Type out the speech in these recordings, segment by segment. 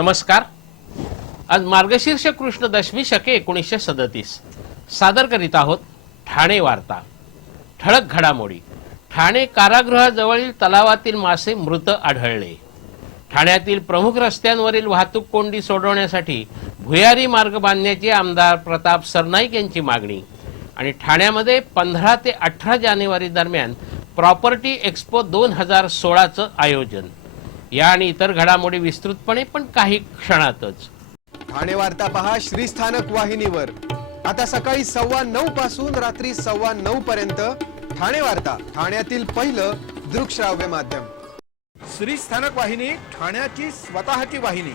नमस्कार. आज मार्गशीर्ष कृष्ण दशमी शके एकोणीसशे सदतीस. सादर करीत आहोत ठाणे वार्ता. ठळक घडामोडी. ठाणे कारागृहाजवळील तलावातील मासे मृत आढळले. ठाण्यातील प्रमुख रस्त्यांवरील वाहतूक कोंडी सोडवण्यासाठी भुयारी मार्ग बांधण्याची आमदार प्रताप सरनाईक यांची मागणी आणि ठाण्यामध्ये पंधरा ते अठरा जानेवारी दरम्यान प्रॉपर्टी एक्स्पो दोन हजार सोळाचं आयोजन. या आणि इतर घडामोडी विस्तृतपणे पण काही क्षणातच. ठाणे वार्ता पहा श्रीस्थानक वाहिनीवर. आता सकाळी सव्वा नऊ पासून रात्री सव्वा नऊ पर्यंत ठाणे वार्ता ठाण्यातील पहिलं दृकश्राव्य माध्यम. श्री स्थानक वाहिनी ठाण्याची स्वतःची वाहिनी.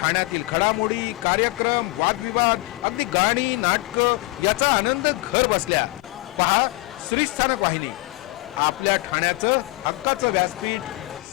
ठाण्यातील घडामोडी कार्यक्रम वादविवाद अगदी गाणी नाटक याचा आनंद घर बसल्या. पहा श्री स्थानक वाहिनी. आपल्या ठाण्याचं हक्काचं व्यासपीठ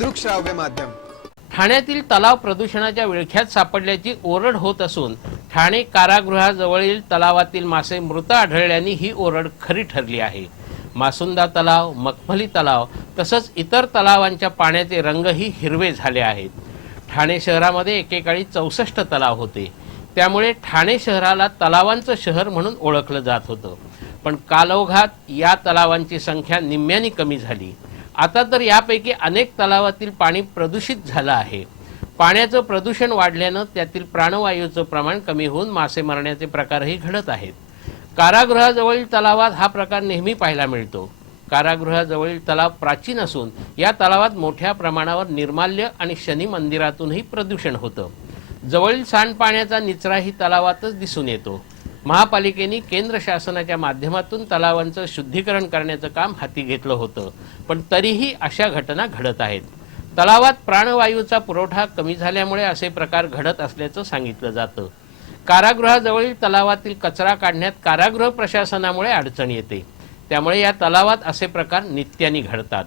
दृकश्राव्य माध्यम. ठाण्यातील तलाव प्रदूषणाच्या विळख्यात सापडल्याची ओरड होत असून ठाणे कारागृहाजवळील तलावातील मासे मृत आढळल्याने ही ओरड खरी ठरली आहे. मासुंदा तलाव मखमली तलाव तसंच इतर तलावांच्या पाण्याचे रंगही हिरवे झाले आहेत. ठाणे शहरामध्ये एकेकाळी चौसष्ट तलाव होते. त्यामुळे ठाणे शहराला तलावांचं शहर म्हणून ओळखलं जात होतं. पण कालौघात या तलावांची संख्या निम्म्याने कमी झाली. आता तर यापैकी अनेक तलावातील पाणी प्रदूषित झालं आहे. पाण्याचं प्रदूषण वाढल्यानं त्यातील प्राणवायूचं प्रमाण कमी होऊन मासे मरण्याचे प्रकारही घडत आहेत. कारागृहाजवळील तलावात हा प्रकार नेहमी पाहायला मिळतो. कारागृहाजवळील तलाव प्राचीन असून या तलावात मोठ्या प्रमाणावर निर्माल्य आणि शनी मंदिरातूनही प्रदूषण होतं. जवळील सांडपाण्याचा निचराही तलावातच दिसून येतो. महापालिकेने केंद्र शासनाच्या माध्यमातून तलावांचं शुद्धीकरण करण्याचं काम हाती घेतलं होतं. पण तरीही अशा घटना घडत आहेत. तलावात प्राणवायूचा पुरवठा कमी झाल्यामुळे असे प्रकार घडत असल्याचं सांगितलं जातं. कारागृहाजवळील तलावातील कचरा काढण्यात कारागृह प्रशासनामुळे अडचण येते. त्यामुळे या तलावात असे प्रकार नित्याने घडतात.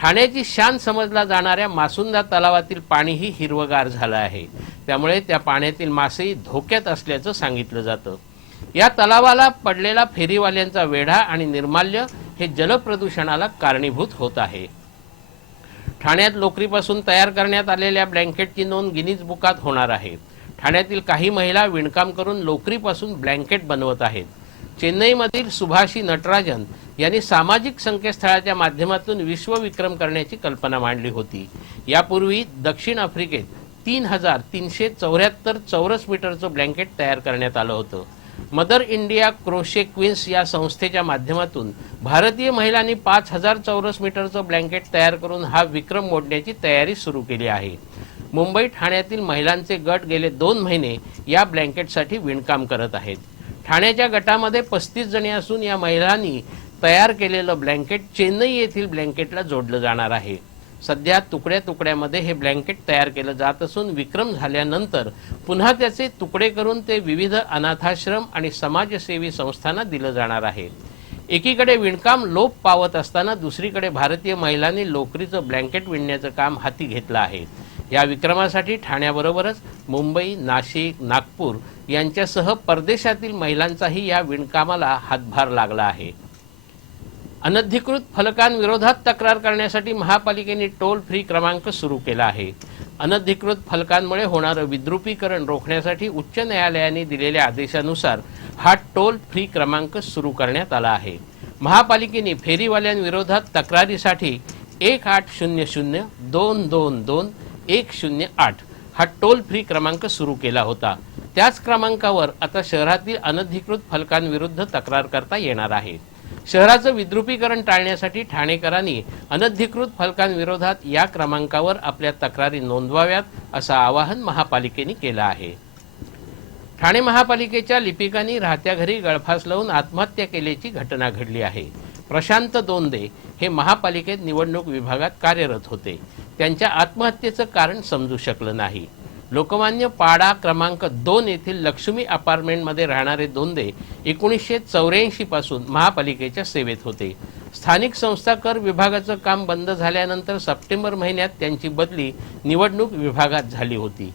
ठाण्याची शान समजला जाणाऱ्या मासुंदा तलावातील पाणीही हिरवगार झालं आहे. त्यामुळे त्या पाण्यातील मासेही धोक्यात असल्याचं सांगितलं जातं. या तलावाला पडलेला फेरीवाल्यांचा वेढा आणि निर्माल्य हे जलप्रदूषणाला कारणीभूत होत आहे. ठाण्यात लोकरीपासून तयार करण्यात आलेल्या ब्लँकेटची नोंद गिनीज बुकात होणार आहे. ठाण्यातील काही महिला विणकाम करून लोकरीपासून ब्लँकेट बनवत आहेत. चेन्नईमधील सुभाषी नटराजन यांनी सामाजिक संकेतस्थळाच्या माध्यमातून विश्वविक्रम करण्याची कल्पना मांडली होती. यापूर्वी दक्षिण आफ्रिकेत तीन हजार तीनशे चौऱ्याहत्तर चौरस मीटरचं ब्लँकेट तयार करण्यात आलं होतं. मदर इंडिया क्रोशे क्वीन्स या संस्थेच्या माध्यमातून भारतीय महिलांनी पाच हजार चौरस मीटरचं ब्लँकेट तयार करून हा विक्रम मोडण्याची तयारी सुरू केली आहे. मुंबई ठाण्यातील महिलांचे गट गेले दोन महिने या ब्लँकेटसाठी विणकाम करत आहेत. ठाण्याच्या गटामध्ये पस्तीस जणी असून या महिलांनी तयार केलेलं ब्लँकेट चेन्नई येथील ब्लँकेटला जोडलं जाणार आहे. सध्या तुकड्या तुकड्यामध्ये हे ब्लँकेट तयार केलं जात असून विक्रम झाल्यानंतर पुन्हा त्याचे तुकडे करून ते विविध अनाथाश्रम आणि समाजसेवी संस्थांना दिलं जाणार आहे. एकीकडे विणकाम लोप पावत असताना दुसरीकडे भारतीय महिलांनी लोकरीचं ब्लँकेट विणण्याचं काम हाती घेतलं आहे. या विक्रमासाठी ठाण्याबरोबरच मुंबई नाशिक नागपूर यांच्यासह परदेशातील महिलांचाही या विणकामाला हातभार लागला आहे. अनधिकृत फलकांविरोधात तक्रार करण्यासाठी महापालिकेने टोल फ्री क्रमांक सुरू केला आहे. अनधिकृत फलकांमुळे होणारं विद्रुपीकरण रोखण्यासाठी उच्च न्यायालयाने दिलेल्या आदेशानुसार हा टोल फ्री क्रमांक सुरू करण्यात आला आहे. महापालिकेने फेरीवाल्यांविरोधात तक्रारीसाठी एक आठ शून्य शून्य दोन दोन दोन एक शून्य आठ हा टोल फ्री क्रमांक सुरू केला होता. त्याच क्रमांकावर आता शहरातील अनधिकृत फलकांविरुद्ध तक्रार करता येणार आहे. शहराचं विद्रुपीकरण टाळण्यासाठी ठाणेकरांनी अनधिकृत फलकांविरोधात या क्रमांकावर आपल्या तक्रारी नोंदवाव्यात असं आवाहन महापालिकेने केलं आहे. ठाणे महापालिकेच्या लिपिकांनी राहत्या घरी गळफास लावून आत्महत्या केल्याची घटना घडली आहे. प्रशांत दोंदे हे महापालिकेत निवडणूक विभागात कार्यरत होते. त्यांच्या आत्महत्येचं कारण समजू शकलं नाही. लोकमान्य पाडा क्रमांक दोन येथील लक्ष्मी अपार्टमेंटमध्ये राहणारे दोंदे एकोणीसशे चौऱ्याऐंशी पासून महापालिकेच्या सेवेत होते. स्थानिक संस्था कर विभागाचं काम बंद झाल्यानंतर सप्टेंबर महिन्यात त्यांची बदली निवडणूक विभागात झाली होती.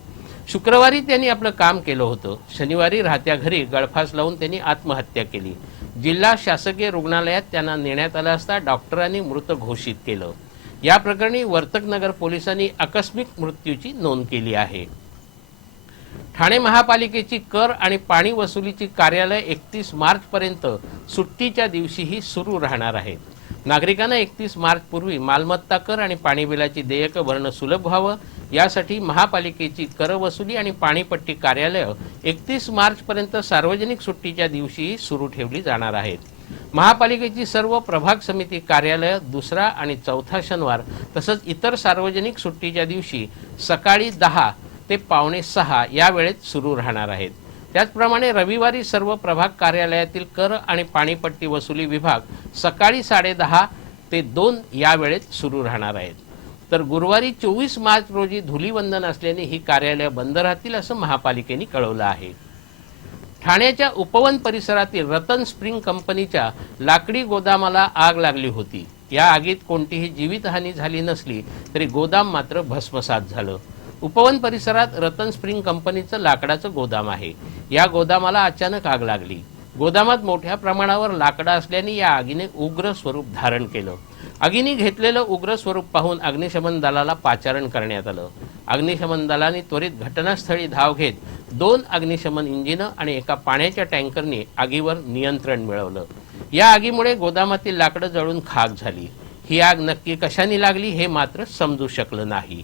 शुक्रवारी त्यांनी आपलं काम केलं होतं. शनिवारी राहत्या घरी गळफास लावून त्यांनी आत्महत्या केली. जिल्हा शासकीय रुग्णालयात त्यांना नेण्यात आलं असता डॉक्टरांनी मृत घोषित केलं. या प्रकरणी वर्तकनगर पोलिसांनी आकस्मिक मृत्यूची नोंद केली आहे. ठाणे महापालिकेची कर आणि पाणी वसुलीची कार्यालय एकतीस मार्च पर्यंत सुट्टीच्या दिवशीही सुरू राहणार आहेत नागरिकांना एकतीस मार्च पूर्वी मालमत्ता कर आणि पाणी बिलाची देयकं भरणं सुलभ व्हावं यासाठी महापालिकेची कर वसुली आणि पाणीपट्टी कार्यालय एकतीस मार्च पर्यंत सार्वजनिक सुट्टीच्या दिवशीही सुरू ठेवली जाणार आहेत. महापालिकेची सर्व प्रभाग समिती कार्यालय दुसरा आणि चौथा शनिवार तसंच इतर सार्वजनिक सुट्टीच्या दिवशी सकाळी दहा ते पावणे सहा या वेळेत सुरू राहणार आहेत. त्याचप्रमाणे रविवारी सर्व प्रभाग कार्यालयातील कर आणि पाणीपट्टी वसुली विभाग सकाळी साडेदहा ते दोन या वेळेत सुरू राहणार आहेत. तर गुरुवारी चोवीस मार्च रोजी धुलीवंदन असल्याने ही कार्यालय बंद राहतील असं महापालिकेने कळवलं आहे. ठाण्याच्या उपवन परिसरातील रतन स्प्रिंग कंपनीच्या लाकडी गोदामाला आग लागली होती. या आगीत कोणतीही जीवितहानी झाली नसली तरी गोदाम मात्र भस्मसात झालं. उपवन परिसरात रतन स्प्रिंग कंपनीचं लाकडाचं गोदाम आहे. या गोदामाला अचानक आग लागली. गोदामात मोठ्या प्रमाणावर लाकडं असल्याने या आगीने उग्र स्वरूप धारण केलं. आगीने घेतलेलं उग्र स्वरूप पाहून अग्निशमन दलाला पाचारण करण्यात आलं. अग्निशमन दलाने त्वरित घटनास्थळी धाव घेत दोन अग्निशमन इंजिनं आणि एका पाण्याच्या टँकरने आगीवर नियंत्रण मिळवलं. या आगीमुळे गोदामातील लाकडं जळून खाक झाली. ही आग नक्की कशाने लागली हे मात्र समजू शकलं नाही.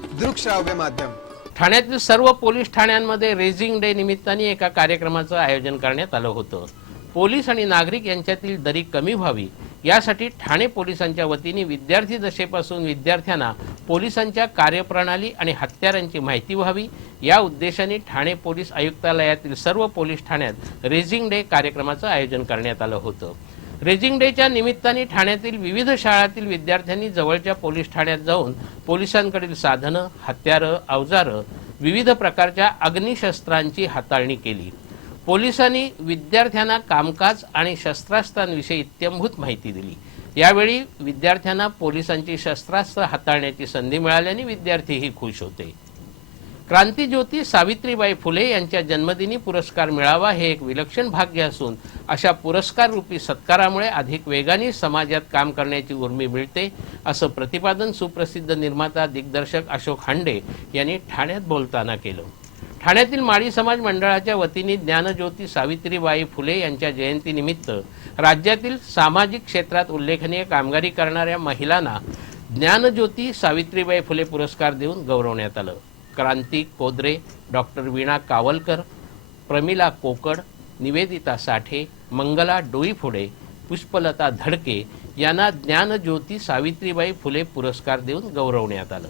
दृकश्राव्य माध्यम. ठाण्यातील सर्व पोलीस ठाण्यांमध्ये रेझिंग डे निमित्ताने एका कार्यक्रमाचं आयोजन करण्यात आलं होतं. पोलीस आणि नागरिक यांच्यातील दरी कमी व्हावी यासाठी ठाणे पोलिसांच्या वतीने विद्यार्थी दशेपासून विद्यार्थ्यांना पोलिसांच्या कार्यप्रणाली आणि हत्यारांची माहिती व्हावी. या उद्देशाने ठाणे पोलीस आयुक्तालयातील सर्व पोलीस ठाण्यात रेझिंग डे कार्यक्रमाचं आयोजन करण्यात आलं होतं. रेजिंग डेच्या निमित्ताने ठाण्यातील विविध शाळातील विद्यार्थ्यांनी जवळच्या पोलीस ठाण्यात जाऊन पोलिसांकडील साधनं हत्यारं अवजारं विविध प्रकारच्या अग्निशस्त्रांची हाताळणी केली. पोलिसांनी विद्यार्थ्यांना कामकाज आणि शस्त्रास्त्रांविषयी इत्यंभूत माहिती दिली. यावेळी विद्यार्थ्यांना पोलिसांची शस्त्रास्त्र हाताळण्याची संधी मिळाल्याने विद्यार्थीही खुश होते. क्रांतीज्योती सावित्रीबाई फुले यांच्या जन्मदिनी पुरस्कार मिळावा हे एक विलक्षण भाग्य असून अशा पुरस्कार रूपी सत्कारामुळे अधिक वेगाने समाजात काम करण्याची उर्मी मिळते असं प्रतिपादन सुप्रसिद्ध निर्माता दिग्दर्शक अशोक हांडे यांनी ठाण्यात बोलताना केलं. ठाण्यातील माळी समाज मंडळाच्या वतीने ज्ञानज्योती सावित्रीबाई फुले यांच्या जयंतीनिमित्त राज्यातील सामाजिक क्षेत्रात उल्लेखनीय कामगिरी करणाऱ्या महिलांना ज्ञानज्योती सावित्रीबाई फुले पुरस्कार देऊन गौरवण्यात आलं. क्रांती कोदरे डॉक्टर वीणा कावलकर प्रमिला कोकड निवेदिता साठे मंगला डोईफोडे पुष्पलता धडके यांना ज्ञानज्योती सावित्रीबाई फुले पुरस्कार देऊन गौरवण्यात आलं.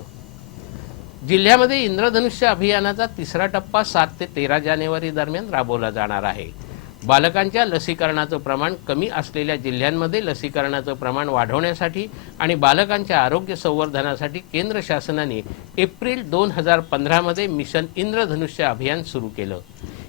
जिल्ह्यामध्ये इंद्रधनुष्य अभियानाचा तिसरा टप्पा सात ते तेरा जानेवारी दरम्यान राबवला जाणार आहे. बालकांच्या लसीकरणाचं प्रमाण कमी असलेल्या जिल्ह्यांमध्ये लसीकरणाचं प्रमाण वाढवण्यासाठी आणि बालकांच्या आरोग्य संवर्धनासाठी केंद्र शासनाने एप्रिल दोन हजार पंधरामध्ये मिशन इंद्रधनुष्य अभियान सुरू केलं.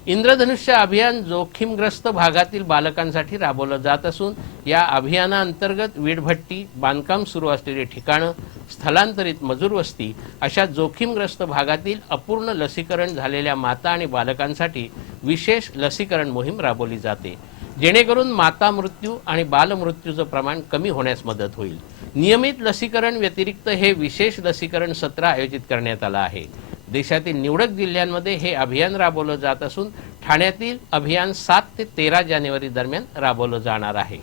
इंद्रधनुष्य अभियान जोखीमग्रस्त भागातील बालकांसाठी राबवलं जात असून या अभियानाअंतर्गत वीडभट्टी बांधकाम सुरू असलेली ठिकाणं स्थलांतरित मजूर वस्ती अशा जोखीमग्रस्त भागातील अपूर्ण लसीकरण झालेल्या माता आणि बालकांसाठी विशेष लसीकरण मोहीम राबवली जाते. जेणेकरून माता मृत्यू आणि बालमृत्यूचं प्रमाण कमी होण्यास मदत होईल. नियमित लसीकरण व्यतिरिक्त हे विशेष लसीकरण सत्र आयोजित करण्यात आलं आहे. देशातील निवडक जिल्ह्यांमध्ये हे अभियान राबवलं जात असून ठाण्यातील अभियान सात ते तेरा जानेवारी दरम्यान राबवलं जाणार आहे.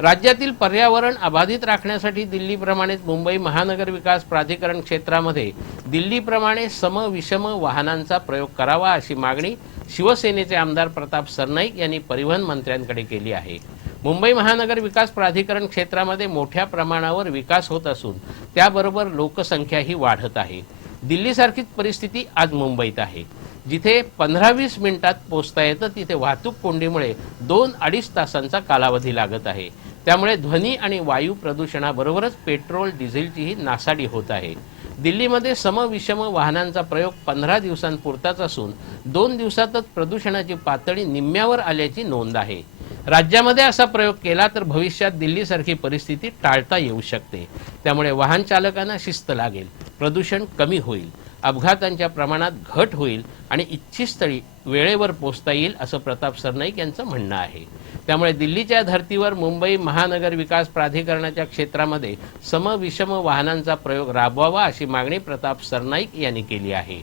राज्यातील पर्यावरण अबाधित राखण्यासाठी दिल्लीप्रमाणेच मुंबई महानगर विकास प्राधिकरण क्षेत्रामध्ये दिल्लीप्रमाणे सम विषम वाहनांचा प्रयोग करावा अशी मागणी शिवसेनेचे आमदार प्रताप सरनाईक यांनी परिवहन मंत्र्यांकडे केली आहे. मुंबई महानगर विकास प्राधिकरण क्षेत्रामध्ये मोठ्या प्रमाणावर विकास होत असून त्याबरोबर लोकसंख्याही वाढत आहे. दिल्लीसारखीच परिस्थिती आज मुंबईत आहे. जिथे पंधरा वीस मिनिटात पोचता येतं तिथे वाहतूक कोंडीमुळे दोन अडीच तासांचा कालावधी लागत आहे. त्यामुळे ध्वनी आणि वायू प्रदूषणाबरोबरच पेट्रोल डिझेलचीही नासाडी होत आहे. दिल्लीमध्ये समविषम वाहनांचा प्रयोग पंधरा दिवसांपुरताच असून दोन दिवसातच प्रदूषणाची पातळी निम्म्यावर आल्याची नोंद आहे. राज्यामध्ये असा प्रयोग केला तर भविष्यात दिल्लीसारखी परिस्थिती टाळता येऊ शकते. त्यामुळे वाहन चालकांना शिस्त लागेल. प्रदूषण कमी होईल अपघातांच्या प्रमाणात घट होईल आणि इच्छितस्थळी वेळेवर पोचता येईल असं प्रताप सरनाईक यांचं म्हणणं आहे. त्यामुळे दिल्लीच्या धर्तीवर मुंबई महानगर विकास प्राधिकरणाच्या क्षेत्रामध्ये समविषम वाहनांचा प्रयोग राबवावा अशी मागणी प्रताप सरनाईक यांनी केली आहे.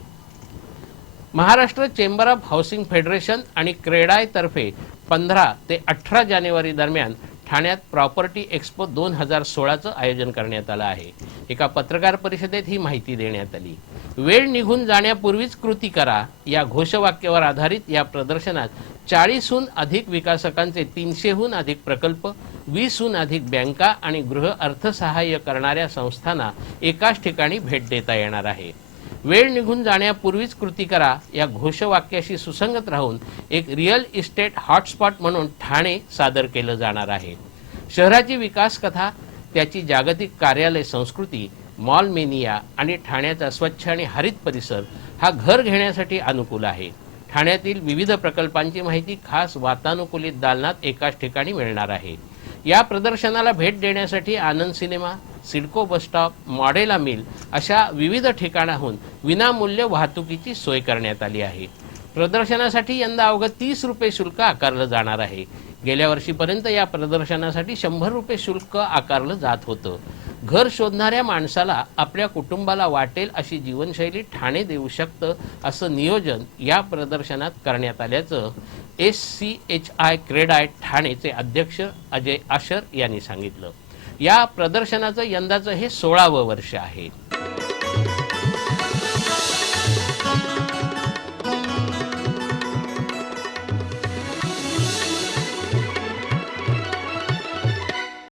Maharashtra chamber of housing federation आणि क्रेडायतर्फे पंधरा ते अठरा जानेवारी दरम्यान ठाण्यात प्रॉपर्टी एक्स्पो दोन हजार सोळाचं आयोजन करण्यात आलं आहे. एका पत्रकार परिषदेत ही माहिती देण्यात आली. वेळ निघून जाण्यापूर्वीच कृती करा. या घोषवाक्यावर आधारित या प्रदर्शनात चाळीसहून अधिक विकासकांचे तीनशेहून अधिक प्रकल्प वीसहून अधिक बँका आणि गृह अर्थसहाय्य करणाऱ्या संस्थांना एकाच ठिकाणी भेट देता येणार आहे. वेळ निघून जाण्यापूर्वीच कृती करा या घोषवाक्याशी सुसंगत राहून एक रिअल इस्टेट हॉटस्पॉट म्हणून ठाणे सादर केलं जाणार आहे. शहराची विकास कथा त्याची जागतिक कार्यालय संस्कृती मॉल मेनिया आणि ठाण्याचा स्वच्छ आणि हरित परिसर हा घर घेण्यासाठी अनुकूल आहे. ठाण्यातील विविध प्रकल्पांची माहिती खास वातानुकूलित दालनात एकाच ठिकाणी मिळणार आहे. या प्रदर्शनाला भेट देण्यासाठी Anand cinema CIDCO bus stop मॉडेला mill अशा विविध ठिकाणाहून विनामूल्य वाहतुकीची सोय करण्यात आली आहे. प्रदर्शनासाठी यंदा अवघं तीस रुपये शुल्क आकारलं जाणार आहे. गेल्या वर्षीपर्यंत या प्रदर्शनासाठी शंभर रुपये शुल्क आकारलं जात होतं. घर शोधणाऱ्या माणसाला आपल्या कुटुंबाला वाटेल अशी जीवनशैली ठाणे देऊ शकतं असं नियोजन या प्रदर्शनात करण्यात आल्याचं S C H I CREDAI ठाणेचे अध्यक्ष अजय आशर यांनी सांगितलं. या प्रदर्शनाचं यंदाचं हे सोळावं वर्ष आहे.